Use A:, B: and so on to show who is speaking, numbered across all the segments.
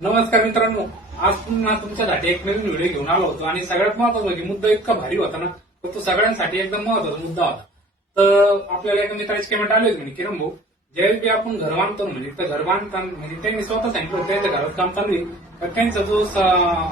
A: नमस्कार मित्रांनो आज पुन्हा तुमच्यासाठी एक नवीन व्हिडिओ घेऊन आलो होतो आणि सगळ्यात महत्त्वाचा म्हणजे मुद्दा इतका भारी होता ना तर तो सगळ्यांसाठी एकदम महत्त्वाचा मुद्दा होता. तर आपल्याला एका मित्राची कमेंट आली होती म्हणजे किरण भाऊ ज्यावेळी बी आपण घर बांधतो म्हणजे तर घर बांधताना म्हणजे त्यांनी स्वतः सांगितलं त्यांच्या घरात काम चालू आहे. तर त्यांचा जो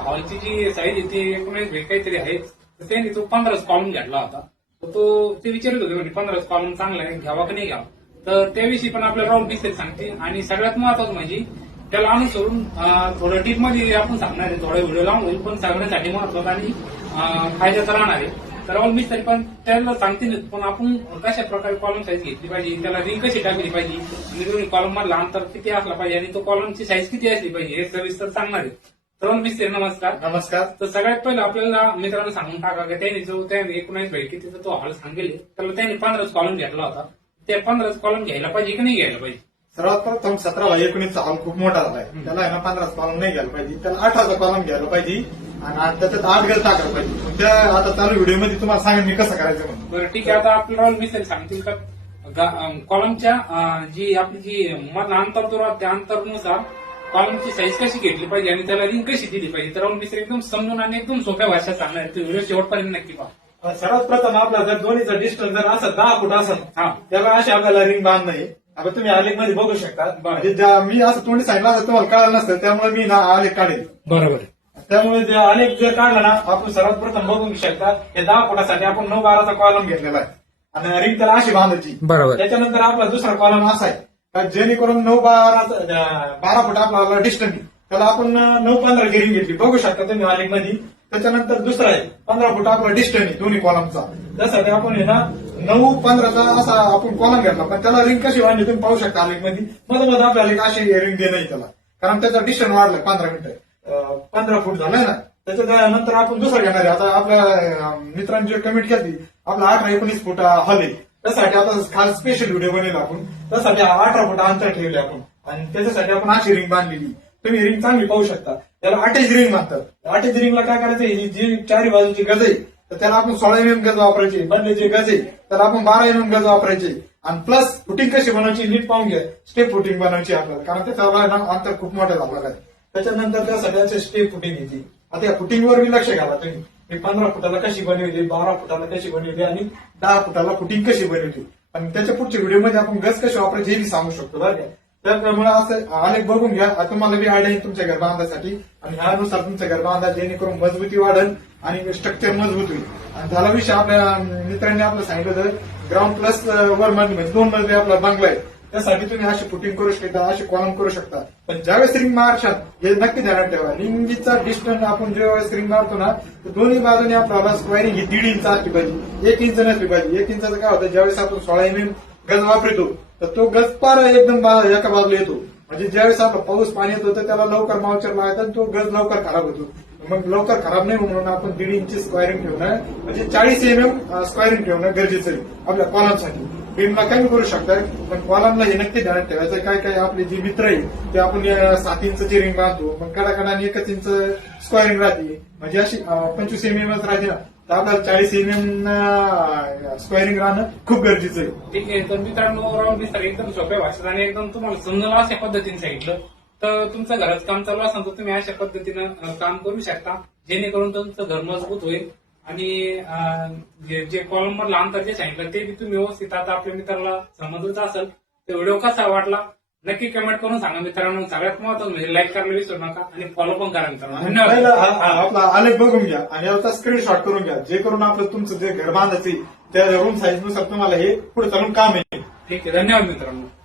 A: हॉलची जी साईज आहे ती एकोणीस काहीतरी आहे. तर त्यांनी तो पंधराच कॉलम घेतला होता. तर तो ते विचारत होते म्हणजे पंधराच कॉलम चांगला आहे घ्यावा की नाही घ्यावा? तर त्याविषयी पण आपल्याला राहुल पिसेल सांगते. आणि सगळ्यात महत्वाचं म्हणजे त्याला अनुसरून अं, थोडं टीपमध्ये आपण सांगणार आहे थोडा व्हिडिओ लावून होईल पण सगळ्यांसाठी महत्वाचं आणि फायद्याचं राहणार आहे. तर राहुल मिस्त्री पण त्याला सांगतील पण आपण कशा प्रकारे कॉलम साईज घेतली पाहिजे त्याला रिंग कशी टाकली पाहिजे आणि दोन्ही कॉलम मधला अंतर किती असला पाहिजे आणि तो कॉलमची साईज किती असली पाहिजे हे सविस्तर सांगणार आहे. तर राहुल मिस्त्री नमस्कार.
B: नमस्कार.
A: तर सगळ्यात पहिलं आपल्याला मित्रांना सांगून टाका की त्याने जो त्या एकोणीस बाई कितीचा तो हॉल सांगेल. त्याला त्याने पंधराच कॉलम घेतला होता. त्या पंधराच कॉलम घ्यायला पाहिजे की नाही घ्यायला पाहिजे?
B: सर्वात प्रथम सतरा बाय एकोणीसचा हॉल खूप मोठा झालाय. त्याला आहे ना पंधराचा कॉलम नाही घ्यायला पाहिजे. त्याला अठराचा कॉलम घ्यायला पाहिजे. आणि त्याच्यात आठ गज टाकायला पाहिजे. त्या आता चालू व्हिडिओमध्ये तुम्हाला सांगेन मी कसं करायचं म्हणून.
A: बरं ठीक आहे. आता आपल्याला मिसेल सांगतील का? गा- कॉलमच्या अं, जी आपली जी मधला अंतर जो राहतो त्या अंतरनुसार कॉलमची साईज कशी घेतली पाहिजे आणि त्याला रिंग कशी दिली पाहिजे? तर मिस्टर एकदम समजून आणि एकदम सोप्या भाषेत सांगणार आहे. तो व्हिडिओ शेवटपर्यंत नक्की पहा.
B: सर्वात प्रथम आपला जर दोन्हीचा डिस्टन्स जर असं दहा फूट असेल
A: हा.
B: त्याला अशी आपल्याला रिंग बांध नाही आता तुम्ही आलेखमध्ये बघू शकता.
A: बरं.
B: म्हणजे ज्या- मी असं तोंडी सांगितलं असं तुम्हाला कळलं नसतं त्यामुळे मी ना आलेख काढेल
A: बरोबर.
B: त्यामुळे जे अनेक जर काढला ना आपण सर्वात प्रथम बघू शकता हे दहा फुटासाठी आपण नऊ बाराचा कॉलम घेतलेला आहे. आणि रिंग त्याला अशी बांधायची.
A: बरोबर.
B: त्याच्यानंतर आपला दुसरा कॉलम असा आहे. का जेणेकरून नऊ बाराचा अं, बारा फूट आपला डिस्टन्स त्याला आपण अं, नऊ पंधरा गिरिंग घेतली. बघू शकता तुम्ही आलेखमध्ये. त्याच्यानंतर दुसरा आहे. पंधरा फूट आपला डिस्टन्स आहे दोन्ही कॉलमचा त्यासाठी आपण आहे ना नऊ पंधराचा असा आपण कॉलम घेतला. पण त्याला रिंग कशी वाढली तुम्ही पाहू शकता आलेखमध्ये. मध्ये मध्ये आपल्याला एक अशी रिंग दे नाही त्याला. कारण त्याचा डिस्टन्स वाढलं पंधरा मिनिटं पंधरा फूट झालंय ना. त्याच्या नंतर आपण दुसरा घेणार आहे. आता आपल्या मित्रांची कमेंट केली आपला अठरा एकोणीस फूट हॉल. आहे त्यासाठी आता खास स्पेशल व्हिडिओ बनवला आपण. त्यासाठी अठरा फूट अंतर ठेवले आपण. आणि त्याच्यासाठी आपण अशी रिंग बांधलेली. तुम्ही रिंग चांगली पाहू शकता. त्याला अटॅच रिंग म्हणतात. अटॅच रिंगला काय करायचं? ही जी चारी बाजूची गज आहे तर त्याला आपण सोळा एम गज वापरायचे बंदे जे गज आहे. त्याला आपण बारा एम गज वापरायचे. आणि प्लस फुटिंग कशी बनवायची नीट पाहून घ्या. स्टेप फुटिंग बनवायची आपल्याला. कारण त्याचा अंतर खूप मोठा झालं आहे त्याच्यानंतर त्या सगळ्याचे स्टेप फुटिंग येते आता या फुटिंगवर बी लक्ष घाला तुम्ही. मी पंधरा फुटाला कशी बनवली बारा फुटाला कशी बनवली आणि दहा फुटाला फुटिंग कशी बनवली. आणि त्याच्या पुढच्या व्हिडिओमध्ये आपण गज कशी वापरायची हे सांगू शकतो बरं का. त्याप्रमाणे असं अनेक बघून घ्या. आता तुम्हाला बी आयडिया येईल तुमच्या घर बांधायसाठी आणि ह्यानुसार तुमचं घर बांधा जेणेकरून मजबूती वाढेल आणि स्ट्रक्चर मजबूत होईल. आणि झाला विषय आपल्या मित्रांनी आपलं सांगितलं तर ग्राउंड प्लस वर म्हणजे दोन मजले आपला बंगला आहे. त्यासाठी तुम्ही अशी फुटिंग करू शकता अशी कॉलम करू शकता. पण ज्यावेळेस रिंग मारशात हे नक्की ध्यानात ठेवा. रिंगीचा डिस्टन्स आपण ज्यावेळेस रिंग मारतो ना तर दोन्ही बाजूने आपल्याला स्क्वायरिंग ही दीड इंच असली पाहिजे एक इंच नसली पाहिजे. एक इंचाचं काय होतं ज्यावेळेस आपण सोळा एम गज वापरतो तर तो गज पार एकदम एका बाजूला येतो. म्हणजे ज्यावेळेस आपला पाऊस पाणी येतो तर त्याला लवकर मावचर लागतात तो गज लवकर खराब होतो. मग लवकर खराब नाही म्हणून आपण दीड इंची स्क्वायरिंग ठेवणं म्हणजे चाळीस एम एम स्क्वायरिंग ठेवणं गरजेचं आहे आपल्या कॉलमसाठी बीमला कमी करू शकतात पण कॉलमला हे नक्की ध्यानात ठेवायचं काय काय आपले जे मित्र आहे ते आपण सात इंचची रिंग बांधतो मग कडाकडाने एकच इंच स्क्वायरिंग राहते. म्हणजे अशी पंचवीस mm एम एमच राहते ना. तर आपल्याला चाळीस एम एम स्क्वायरिंग राहणं खूप गरजेचं आहे.
A: ठीक आहे तर मित्रांनो राहुल मिस्टर एकदम सोप्या भाषेत आणि एकदम तुम्हाला समजलं अशा पद्धतीने सांगितलं. तर तुमचं घराचं काम चालू असेल तर तुम्ही अशा पद्धतीनं काम करू शकता जेणेकरून तुमचं घर मजबूत होईल. आणि जे जे कॉलम मधलं अंतर जे सांगितलं ते बी तुम्ही व्यवस्थित आता आपल्या मित्राला समजत असेल तर व्हिडिओ कसा वाटला नक्की कमेंट करून सांगा मित्रांनो. सगळ्यात महत्वाचं म्हणजे लाईक करायला विसरू नका आणि फॉलो पण करा मित्रांनो. धन्यवाद.
B: पहिला हा- हा आपला आलेख बघून घ्या आणि याचा स्क्रीनशॉट करून घ्या. जे करून आपलं तुमचं जे घर बांधायचे त्या रूम साईजनुसार तुम्हाला हे पुढे चालून काम आहे
A: ठीक आहे. धन्यवाद मित्रांनो.